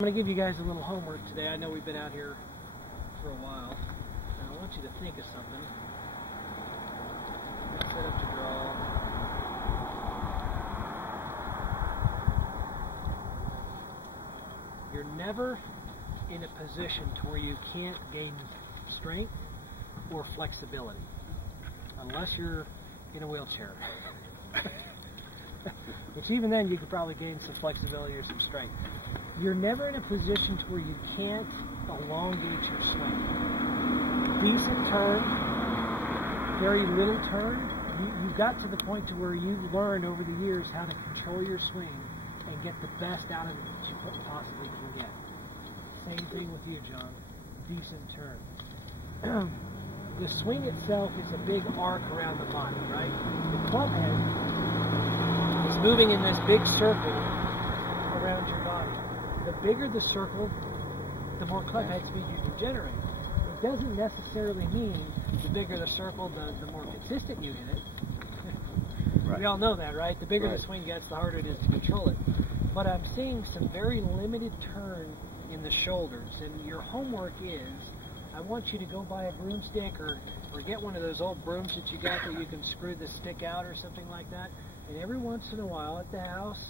I'm going to give you guys a little homework today. I know we've been out here for a while, and I want you to think of something. Let's set up to draw. You're never in a position to where you can't gain strength or flexibility, unless you're in a wheelchair. Which even then you could probably gain some flexibility or some strength. You're never in a position to where you can't elongate your swing. Decent turn, very little turn. You've got to the point to where you've learned over the years how to control your swing and get the best out of it that you possibly can get. Same thing with you, John. Decent turn. The swing itself is a big arc around the body, right? The club head is moving in this big circle around your body. The bigger the circle, the more club head speed you can generate. It doesn't necessarily mean the bigger the circle, the more consistent you hit it. Right. We all know that, right? The bigger the swing gets, the harder it is to control it. But I'm seeing some very limited turn in the shoulders, and your homework is, I want you to go buy a broomstick or get one of those old brooms that you got that you can screw the stick out or something like that, and every once in a while at the house,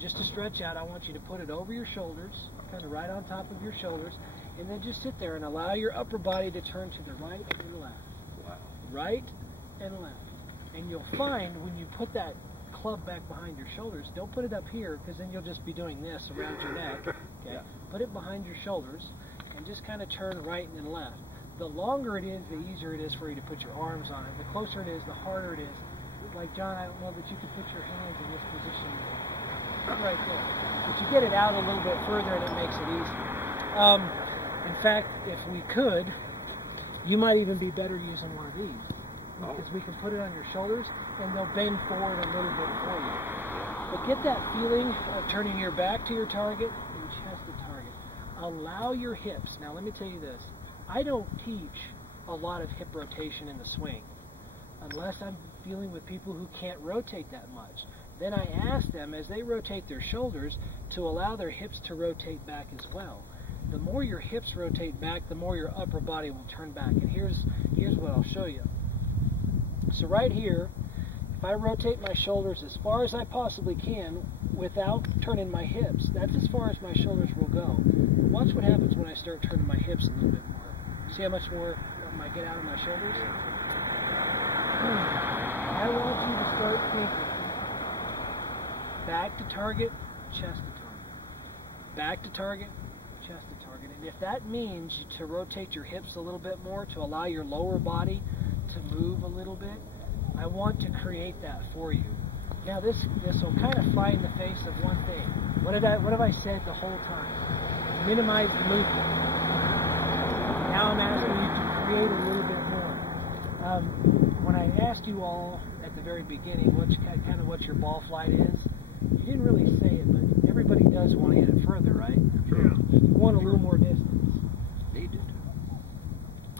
just to stretch out, I want you to put it over your shoulders, kind of right on top of your shoulders, and then just sit there and allow your upper body to turn to the right and left. Wow. Right and left. And you'll find when you put that club back behind your shoulders, don't put it up here because then you'll just be doing this around your neck. Okay? Yeah. Put it behind your shoulders and just kind of turn right and left. The longer it is, the easier it is for you to put your arms on it. The closer it is, the harder it is. Like, John, I don't know that you could put your hands in this position right there. But you get it out a little bit further and it makes it easier. In fact, if we could, you might even be better using one of these. Because we can put it on your shoulders and they'll bend forward a little bit for you. But get that feeling of turning your back to your target and chest to target. Allow your hips. Now let me tell you this. I don't teach a lot of hip rotation in the swing unless I'm dealing with people who can't rotate that much. Then I ask them as they rotate their shoulders to allow their hips to rotate back as well. The more your hips rotate back, the more your upper body will turn back. And here's what I'll show you. So right here, if I rotate my shoulders as far as I possibly can without turning my hips, that's as far as my shoulders will go. Watch what happens when I start turning my hips a little bit more. See how much more I get out of my shoulders? I want you to start thinking back to target, chest to target. Back to target, chest to target. And if that means to rotate your hips a little bit more to allow your lower body to move a little bit, I want to create that for you. Now this will kind of fly in the face of one thing. What have I said the whole time? Minimize the movement. Now I'm asking you to create a little bit more. When I asked you all at the very beginning what your ball flight is, you didn't really say it, but everybody does want to hit it further, right? Sure. You want a little more distance. They did.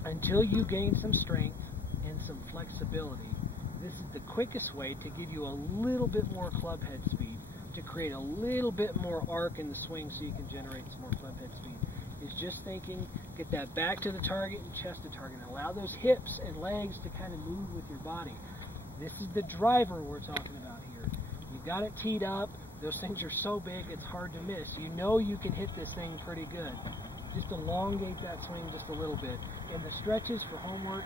Until you gain some strength and some flexibility, this is the quickest way to give you a little bit more club head speed, to create a little bit more arc in the swing so you can generate some more club head speed. Is just thinking, get that back to the target and chest to target. Allow those hips and legs to kind of move with your body. This is the driver we're talking about here. You've got it teed up. Those things are so big it's hard to miss. You know you can hit this thing pretty good. Just elongate that swing just a little bit. And the stretches for homework,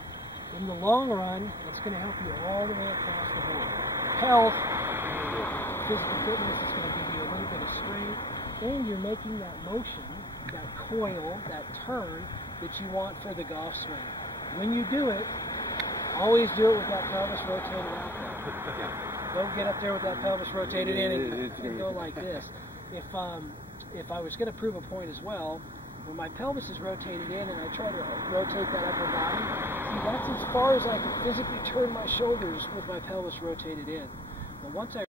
in the long run, it's going to help you all the way across the board. Health, physical fitness is going to give you a little bit of strength, and you're making that motion, that coil, that turn that you want for the golf swing. When you do it, always do it with that pelvis rotated out there. Don't get up there with that pelvis rotated in and go like this. If I was going to prove a point as well, when my pelvis is rotated in and I try to rotate that upper body, see, that's as far as I can physically turn my shoulders with my pelvis rotated in. But once I